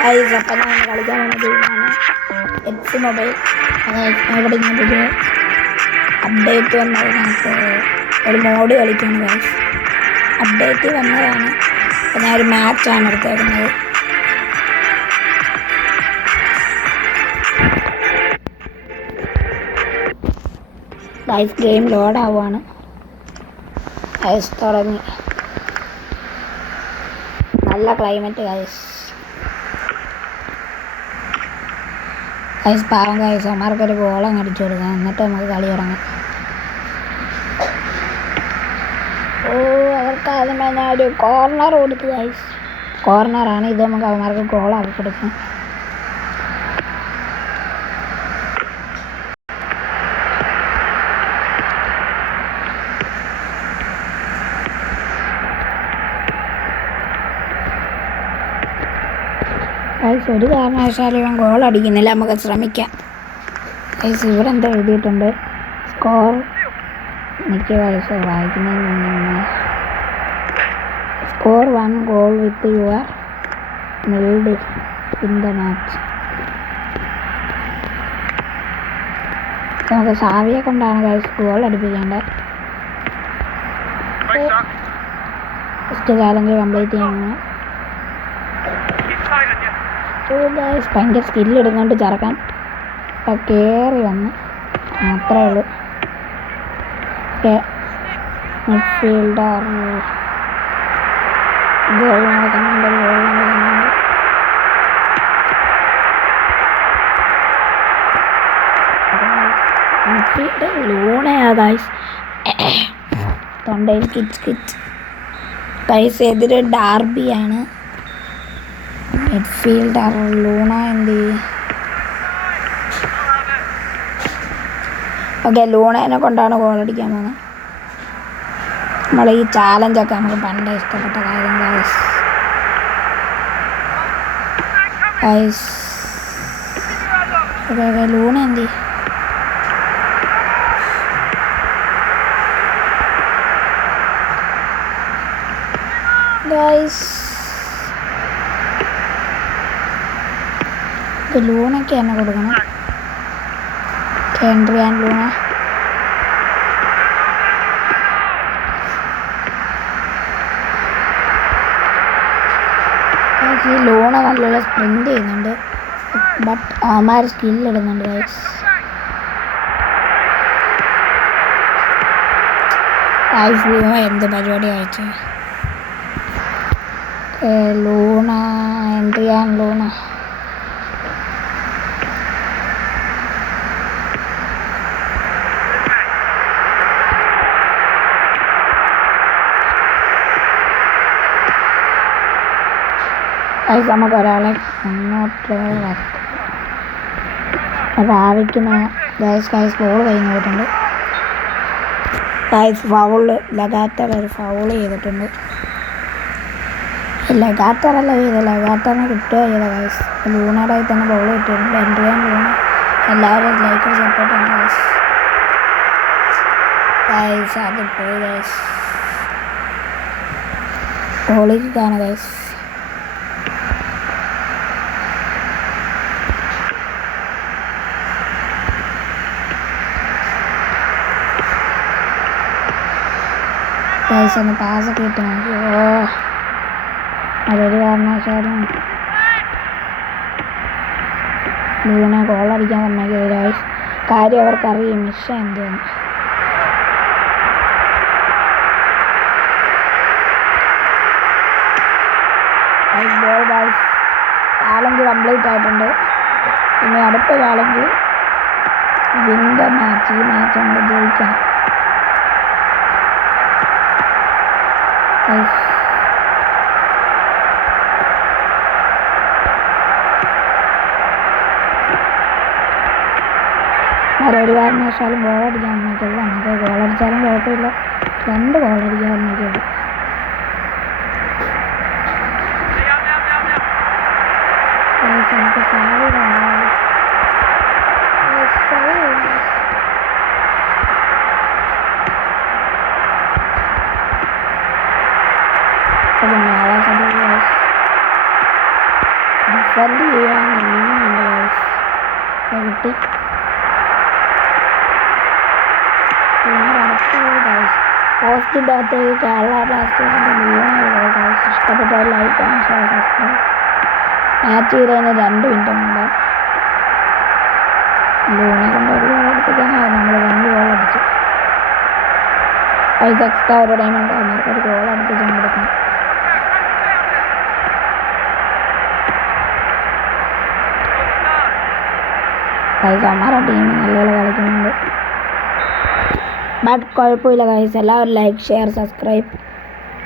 Guys അപ്പം ഞാൻ കളിക്കാൻ വന്ന ഗെയിമാണ് എക്സ് മൊബൈൽ. ഇവിടെ ഇങ്ങനെ പുതിയ അപ്ഡേറ്റ് വന്നതിനകത്ത് ഒരു മോഡ് കളിക്കുകയാണ് ഗൈസ്. അപ്ഡേറ്റ് വന്നതാണ്. അപ്പം ഞാൻ ഒരു മാച്ചാണ് എടുത്തേക്കുന്നത്. ഗൈസ് ഗെയിം ലോഡ് ആവുകയാണ്. ഗൈസ് തുടങ്ങി. നല്ല ക്ലൈമറ്റ് ഗൈസ്. ഗൈസ് പാവം ഗൈസ് അമ്മമാർക്കൊരു ഗോളം അടിച്ചു കൊടുക്കാം, എന്നിട്ട് നമുക്ക് കളി തുടങ്ങാം. ഓ അവർക്ക് ആദ്യമേ ഞാൻ ഒരു കോർണർ കൊടുത്തു ഗൈസ്. കോർണറാണ് ഇത്, നമുക്ക് അവന്മാർക്ക് ഗോളാക്കി കൊടുക്കാം. ഗൈസ് ഒരു കാരണവശാലും ഇവൻ ഗോൾ അടിക്കുന്നില്ല, നമുക്ക് ശ്രമിക്കാം. ഗൈസ് ഇവിടെ എന്താ എഴുതിയിട്ടുണ്ട്, സ്കോർ മിക്ക വയസ്സ് വായിക്കുന്നതിന് score 1 goal with your made in the match. നമുക്ക് സാവിയെ കൊണ്ടാണ് ഗൈസ് ഗോൾ അടിപ്പിക്കേണ്ടത്. ഫസ്റ്റ് ചാലഞ്ച് കംപ്ലീറ്റ് ചെയ്യണം. ഗൈസ് ഭയങ്കര സ്കില്ലെടുക്കൊണ്ട് ചെറുക്കാൻ ഇപ്പം കയറി വന്ന് അത്രേ ഉള്ളൂ. മിഡ്ഫീൽഡർ ഗോൾ നടക്കുന്നുണ്ട്. മിഡ്ഫീൽഡർ ലൂണയാ ഗൈസ്. തൊണ്ടയിൽ കിച്ച് ഗൈസ്. എതിരെ ഡാർബിയാണ്. മിഡ്ഫീൽഡർ ലൂണ എന്ത് ചെയ്യും? ഓക്കെ ലൂണേനെ കൊണ്ടാണ് ഗോളടിക്കാൻ പോകുന്നത്. നമ്മളെ ഈ ചാലഞ്ചൊക്കെ നമുക്ക് പണ്ടേ ഇഷ്ടപ്പെട്ട കാര്യം ഗൈസ്. ഓക്കെ ലൂണ എന്ത് ചെയ്യും? ഗൈസ് ഇത് ലൂണയ്ക്ക് തന്നെ കൊടുക്കണം. Henry and Luna. ഈ ലൂണ നല്ലോണം സ്പ്രിന്റ് ചെയ്യുന്നുണ്ട്, ബട്ട് അവന്മാർ സ്കില്ലിടുന്നുണ്ട് ഗൈസ്. ലൂണ എന്ത് പരിപാടി അയച്ചു? Luna Henry and Luna. Guys നമുക്ക് ഒരാളെ മുന്നോട്ട് റാവിക്കുന്ന ഗൈസ് ബോൾ കഴിഞ്ഞ് പോയിട്ടുണ്ട്. ഗൈസ് ഫൗള് ലഗാറ്റർ ഒരു ഫൗള് ചെയ്തിട്ടുണ്ട്. ലഗാറ്ററല്ല ചെയ്തത്, ലഗാറ്ററിന് കിട്ടുക ചെയ്ത ഗൈസ്. ലൂണയുടെ തന്നെ ബോൾ കിട്ടിയിട്ടുണ്ട്. എൻട്രിയാൻ ലൂണ എല്ലാവരും ലൈക്ക് സപ്പോർട്ട് ആണ് ഗൈസ്. ഗൈസ് അത് പോയി ഗൈസ്. ഗോളിക്കാണ് ഗൈസ്. ഗൈസ് ഒന്ന് പാസൊക്കെ കിട്ടി നോക്കി. അതൊരു കാരണവശാലും ലൂണ ഗോളടിക്കാൻ സമ്മതിക്കില്ല ഗൈസ്. കാര്യം അവർക്കറിയും മിഷൻ എന്താണ്. ചാലഞ്ച് കംപ്ലീറ്റ് ആയിട്ടുണ്ട്. ഇനി അടുത്ത ചാലഞ്ച് വിൻ ദ മാച്ച്. ഈ മാച്ച് നമ്മൾ ജയിക്കണം. ഒരു കാരണവശാലും ഗോളടിക്കാൻ സമ്മതിക്കരുത്. നമുക്ക് ഗോളടിച്ചാലും കുഴപ്പമില്ല, 2 ഗോളടിക്കാൻ സമ്മതിക്കരുത്. നമുക്ക് സാധ്യത ഉണ്ടാവും. ഡിഫെൻഡ് ചെയ്യാൻ ടീമുണ്ട് ഗൈസ്. കിട്ടി. പോസ്റ്റിൻ്റെ അകത്തേക്ക് കേരള ബ്ലാസ്റ്റേഴ്സിൻ്റെ ലീവണ ഗൈസ്. ഇഷ്ടപ്പെട്ടാൽ like and share subscribe. Match ചെയ്തതിന് 2 മിനിറ്റ് കൊണ്ട് ലൂണെ കൊണ്ട് ഒരു ഗോൾ അടിപ്പിക്കാനായി നമ്മൾ 2 ഗോൾ അടിച്ചു. പൈസ എക്സ്ട്രാ ഒരു ടൈമുണ്ട്, അവർക്ക് ഒരു ഗോൾ അടിപ്പിച്ച് കൊടുക്കണം. ഗൈസ് അമ്മാരുടെ ടീം നല്ലപോലെ കളിക്കുന്നുണ്ട്. ബട്ട് കുഴപ്പമില്ല ഗൈസ്. എല്ലാവരും ലൈക്ക് ഷെയർ സബ്സ്ക്രൈബ്